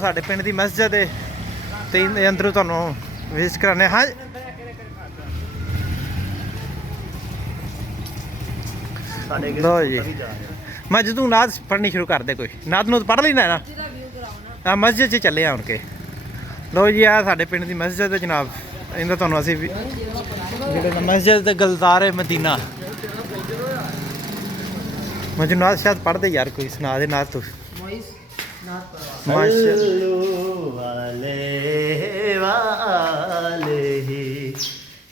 ਸਾਡੇ ਪਿੰਡ ਦੀ ਮਸਜਿਦ ਹੈ ਤੇ ਅੰਦਰੋਂ ਤੁਹਾਨੂੰ ਵਿਜ਼ਿਟ ਕਰਾਣੇ। ਹਾਂ ਲੋ ਜੀ, ਮੈਂ ਜਦੋਂ ਨਾਦ ਪੜ੍ਹਨੀ ਸ਼ੁਰੂ ਕਰਦੇ ਕੋਈ ਨਾਦ ਨੂੰ ਪੜ੍ਹ ਲੈਣਾ ਨਾ। ਹਾਂ ਮਸਜਿਦ 'ਚ ਚੱਲੇ ਆਉਣ ਕੇ। ਲੋ ਜੀ ਆ ਸਾਡੇ ਪਿੰਡ ਦੀ ਮਸਜਿਦ ਹੈ ਜਨਾਬ। ਇਹਦਾ ਤੁਹਾਨੂੰ ਅਸੀਂ ਜਿਹੜੇ ਮਸਜਿਦ ਦੇ ਗੁਲਜ਼ਾਰ ਮਦੀਨਾ ਮੈਨੂੰ ਨਾਦ ਸ਼ਾਇਦ ਪੜ੍ਹਦੇ ਯਾਰ ਕੋਈ ਸੁਣਾ ਦੇ ਨਾਦ ਤੂੰ। सल्लु अलैहि वालेहि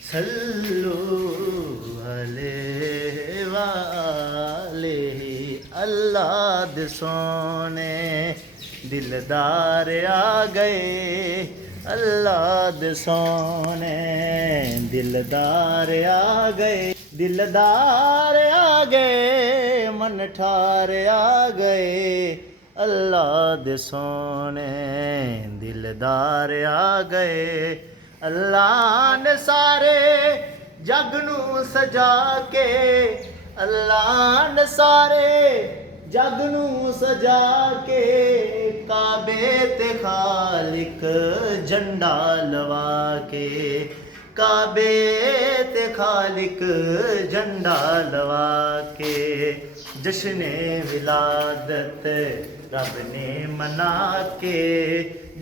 सल्लु अलैहि वालेहि। अल्लाह दे सोने दिलदार आ गए, अल्लाह दे सोने दिलदार आ गए, दिलदार आ गए मन ठार आ गए, अल्लाह दे सोने दिलदार आ गए। अल्लाह ने सारे जग नू सजा के, अल्लाह ने सारे जग नू सजा के, काबे ते खालिक झंडा लवा के, काबे ते खालिक झंडा लवा के। जश्न विलादत रब ने मना के,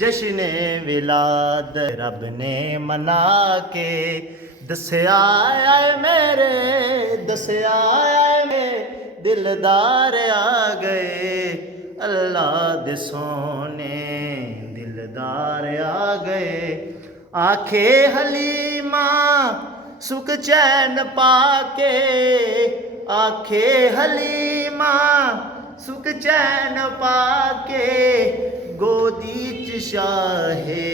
जश्न विलादत रब ने मना के। दस्या आए मेरे, दस्या आए मेरे दिलदार आ गए, अल्लाह दे सोने दिलदार आ गए। आखे हलीमा सुख चैन पाके, आखे हलीमा सुख चैन पाके, गोदी च शाहे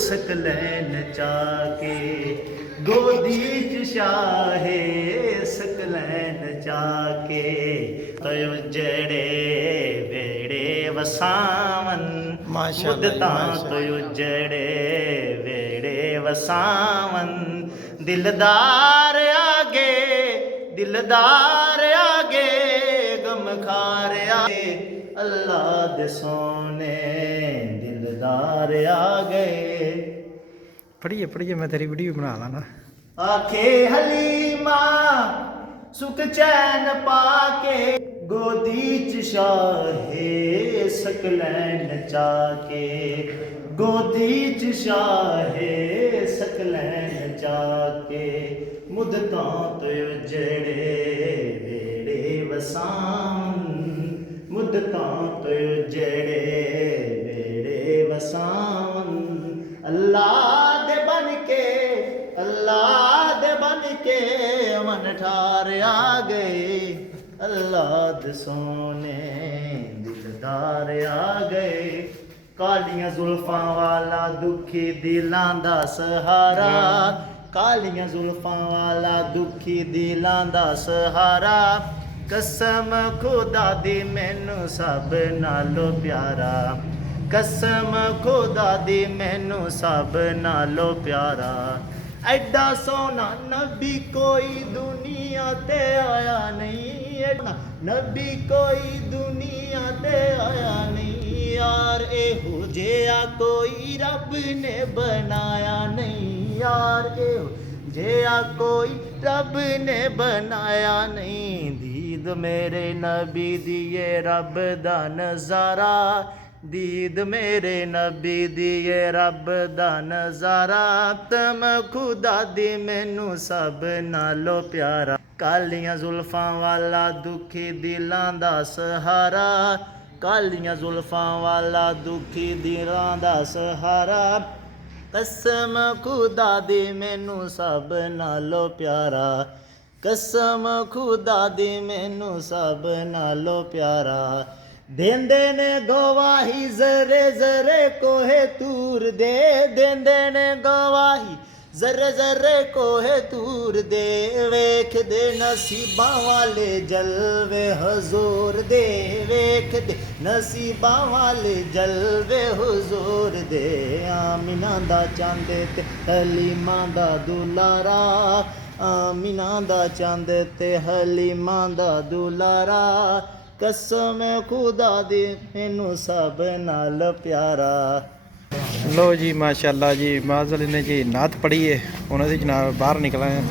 सकलैन चाके, गोदी च शाहे सकलैन चाके। तयो जड़े वेड़े वसावन मुद्दतां तयो जड़े वेड़े वसावन, दिलदार आगे दिलदार आगे गम खार आगे, अल्लाह दे सोने दिलदार आ गए। पढ़िए पढ़िए मैं तेरी वीडियो बना लाना। आखे हलीमा सुख चैन पाके, गोदी च शाहे सकलैन चाके, गोदी च शाहे सकलैन चाके। मुद्दतां तो जड़े वेड़े वसान, मुद्दतां तो जड़े वेड़े वसान, अल्लाह दे बन के, अल्लाह दे बन के मन ठार आ गए, अल्लाह दे सोने दिलदार आ गए। कालियां जुल्फां वाला दुखी दिलां दा सहारा, कालियां जुल्फां वाला दुखी दिलां दा सहारा। कसम खुदा दी मैनू सब नालों प्यारा, कसम खुदा दी मैनू सब नालों प्यारा। एडा सोना नबी कोई दुनिया ते आया नहीं, नबी कोई दुनिया ते आया नहीं यार, एहो जेहा कोई रब ने बनाया नहीं यार, एहो जेहा कोई रब ने बनाया नहीं। दीद मेरे नबी दिए रब दा नजारा, दीद मेरे नबी दिए रब दा नजारा। तम खुदा दी मैनू सब नालों प्यारा, कालियां जुल्फां वाला दुखी दिलां दा सहारा, कालियां जुल्फां वाला दुखी दिलां दा सहारा। कसम खुदा दी मैनू सब नालों प्यारा, कसम खुदा दी मैनू सब नालों प्यारा। देंदे ने गवाही जरे जरे कोहे तूर दे, देंदे ने गवाही जरे जरे कोहे तूर दे। वेख दे नसीबां वाले जलवे हुजूर दे, वेख दे नसीबां वाले जलवे हुजूर दे। आमिना दा चंद ते हलीमा दा दुलारा, आमिना दा चंद ते हलीमा दा दुलारा। ਕਸਮ ਖੁਦਾ ਦੀ ਮੈਨੂੰ ਸਭ ਨਾਲ ਪਿਆਰਾ। ਲੋ ਜੀ ਮਾਸ਼ਾਅੱਲਾ ਜੀ, ਮਾਜ਼ਲ ਨੇ ਜੀ ਨਾਤ ਪੜ੍ਹੀ ਹੈ, ਹੁਣ ਅਸੀਂ ਜਨਾਬ ਬਾਹਰ ਨਿਕਲ ਆਏ ਹਾਂ।